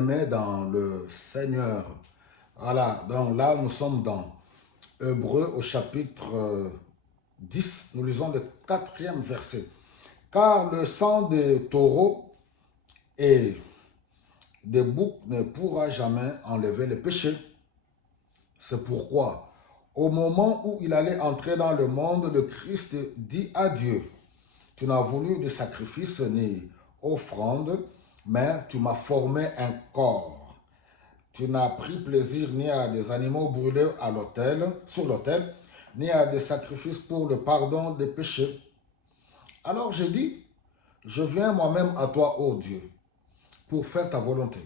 Mais dans le Seigneur. Voilà, donc là nous sommes dans Hébreux au chapitre 10, nous lisons le 4e verset. Car le sang des taureaux et des boucs ne pourra jamais enlever les péchés. C'est pourquoi, au moment où il allait entrer dans le monde, le Christ dit à Dieu, tu n'as voulu de sacrifice ni offrande, mais tu m'as formé un corps. Tu n'as pris plaisir ni à des animaux brûlés à l'autel, sur l'autel, ni à des sacrifices pour le pardon des péchés. Alors je dis, je viens moi-même à toi, ô Dieu, pour faire ta volonté,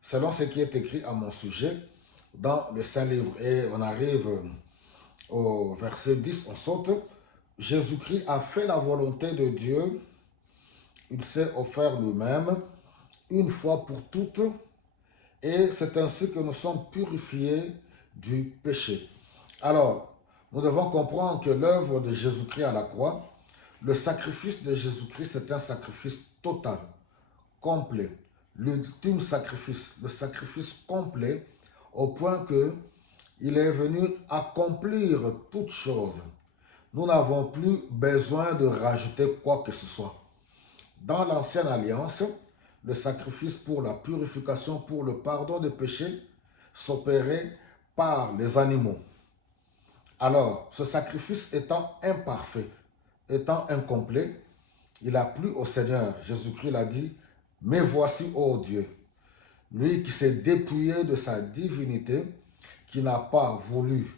selon ce qui est écrit à mon sujet dans le Saint-Livre. Et on arrive au verset 10, on saute. Jésus-Christ a fait la volonté de Dieu, il s'est offert lui-même une fois pour toutes, et c'est ainsi que nous sommes purifiés du péché. Alors, nous devons comprendre que l'œuvre de Jésus-Christ à la croix, le sacrifice de Jésus-Christ, c'est un sacrifice total, complet. L'ultime sacrifice, le sacrifice complet, au point que il est venu accomplir toutes choses. Nous n'avons plus besoin de rajouter quoi que ce soit. Dans l'ancienne alliance, le sacrifice pour la purification, pour le pardon des péchés, s'opérait par les animaux. Alors, ce sacrifice étant imparfait, étant incomplet, il a plu au Seigneur. Jésus-Christ l'a dit, mais voici, ô Dieu, lui qui s'est dépouillé de sa divinité, qui n'a pas voulu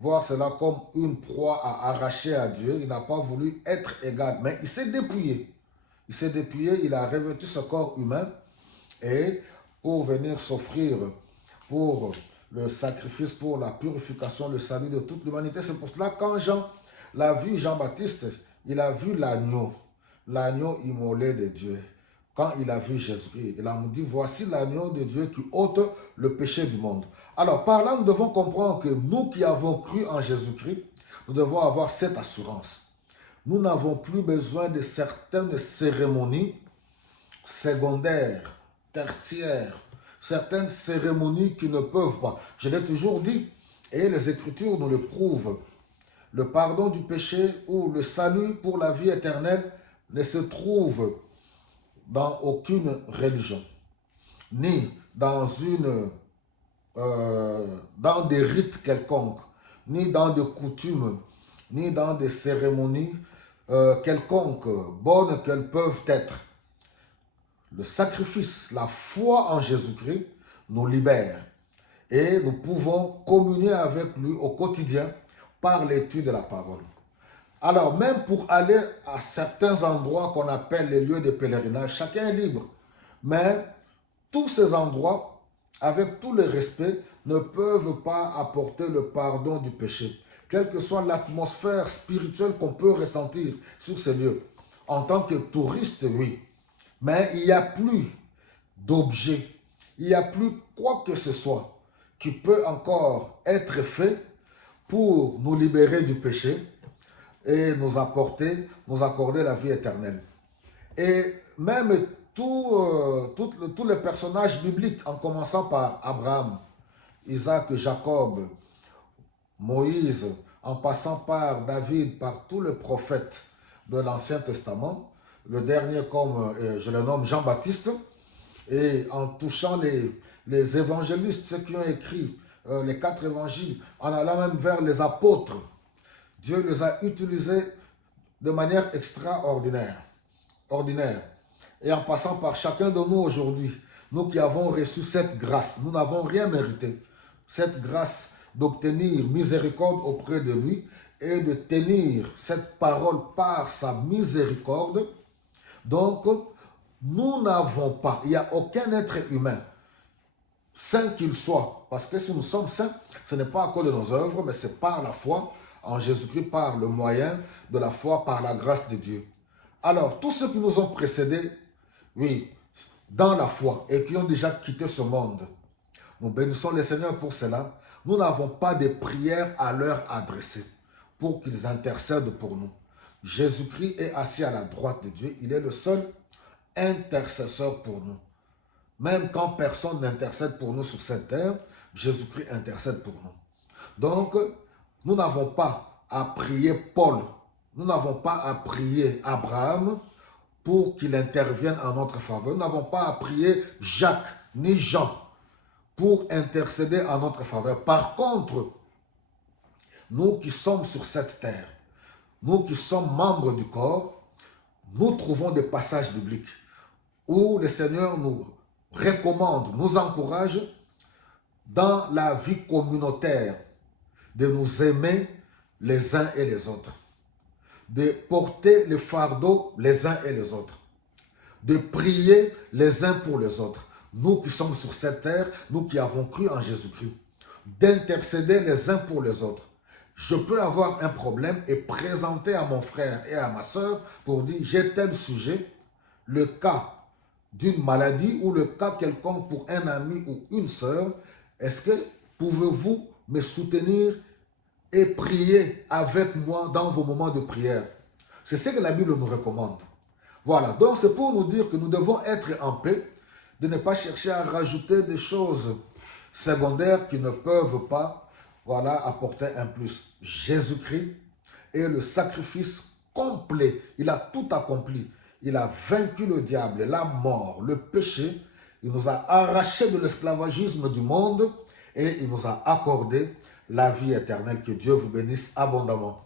voir cela comme une proie à arracher à Dieu, il n'a pas voulu être égal, mais il s'est dépouillé. Il s'est dépouillé, il a revêtu ce corps humain et pour venir s'offrir pour le sacrifice, pour la purification, le salut de toute l'humanité. C'est pour cela que quand Jean l'a vu, Jean-Baptiste, il a vu l'agneau immolé de Dieu. Quand il a vu Jésus-Christ, il a dit, voici l'agneau de Dieu qui ôte le péché du monde. Alors, par là, nous devons comprendre que nous qui avons cru en Jésus-Christ, nous devons avoir cette assurance. Nous n'avons plus besoin de certaines cérémonies secondaires, tertiaires, certaines cérémonies qui ne peuvent pas. Je l'ai toujours dit, et les Écritures nous le prouvent. Le pardon du péché ou le salut pour la vie éternelle ne se trouve dans aucune religion, ni dans dans des rites quelconques, ni dans des coutumes, ni dans des cérémonies quelconques, bonnes qu'elles peuvent être. Le sacrifice, la foi en Jésus-Christ nous libère et nous pouvons communier avec lui au quotidien par l'étude de la parole. Alors, même pour aller à certains endroits qu'on appelle les lieux de pèlerinage, chacun est libre. Mais tous ces endroits, avec tout le respect, ne peuvent pas apporter le pardon du péché, quelle que soit l'atmosphère spirituelle qu'on peut ressentir sur ces lieux. En tant que touriste, oui. Mais il n'y a plus d'objet, il n'y a plus quoi que ce soit qui peut encore être fait pour nous libérer du péché et nous accorder la vie éternelle. Et même tous les personnages bibliques, en commençant par Abraham, Isaac, Jacob, Moïse, en passant par David, par tous les prophètes de l'Ancien Testament, le dernier comme je le nomme Jean-Baptiste, et en touchant les évangélistes, ceux qui ont écrit les 4 évangiles, en allant même vers les apôtres, Dieu les a utilisés de manière extraordinaire. Et en passant par chacun de nous aujourd'hui, nous qui avons reçu cette grâce, nous n'avons rien mérité. Cette grâce d'obtenir miséricorde auprès de lui et de tenir cette parole par sa miséricorde. Donc, nous n'avons pas, il n'y a aucun être humain, saint qu'il soit, parce que si nous sommes saints, ce n'est pas à cause de nos œuvres, mais c'est par la foi en Jésus-Christ, par le moyen de la foi, par la grâce de Dieu. Alors, tous ceux qui nous ont précédés, oui, dans la foi et qui ont déjà quitté ce monde, nous bénissons le Seigneur pour cela. Nous n'avons pas de prières à leur adresser pour qu'ils intercèdent pour nous. Jésus-Christ est assis à la droite de Dieu. Il est le seul intercesseur pour nous. Même quand personne n'intercède pour nous sur cette terre, Jésus-Christ intercède pour nous. Donc, nous n'avons pas à prier Paul, nous n'avons pas à prier Abraham pour qu'il intervienne en notre faveur. Nous n'avons pas à prier Jacques ni Jean pour intercéder en notre faveur. Par contre, nous qui sommes sur cette terre, nous qui sommes membres du corps, nous trouvons des passages bibliques où le Seigneur nous recommande, nous encourage dans la vie communautaire de nous aimer les uns et les autres, de porter le fardeau les uns et les autres, de prier les uns pour les autres. Nous qui sommes sur cette terre, nous qui avons cru en Jésus-Christ, d'intercéder les uns pour les autres. Je peux avoir un problème et présenter à mon frère et à ma soeur pour dire j'ai tel sujet, le cas d'une maladie ou le cas quelconque pour un ami ou une soeur. Est-ce que pouvez-vous me soutenir et prier avec moi dans vos moments de prière? C'est ce que la Bible nous recommande. Voilà, donc c'est pour nous dire que nous devons être en paix, de ne pas chercher à rajouter des choses secondaires qui ne peuvent pas, voilà, apporter un plus. Jésus-Christ est le sacrifice complet. Il a tout accompli. Il a vaincu le diable, la mort, le péché. Il nous a arrachés de l'esclavagisme du monde et il nous a accordé la vie éternelle. Que Dieu vous bénisse abondamment.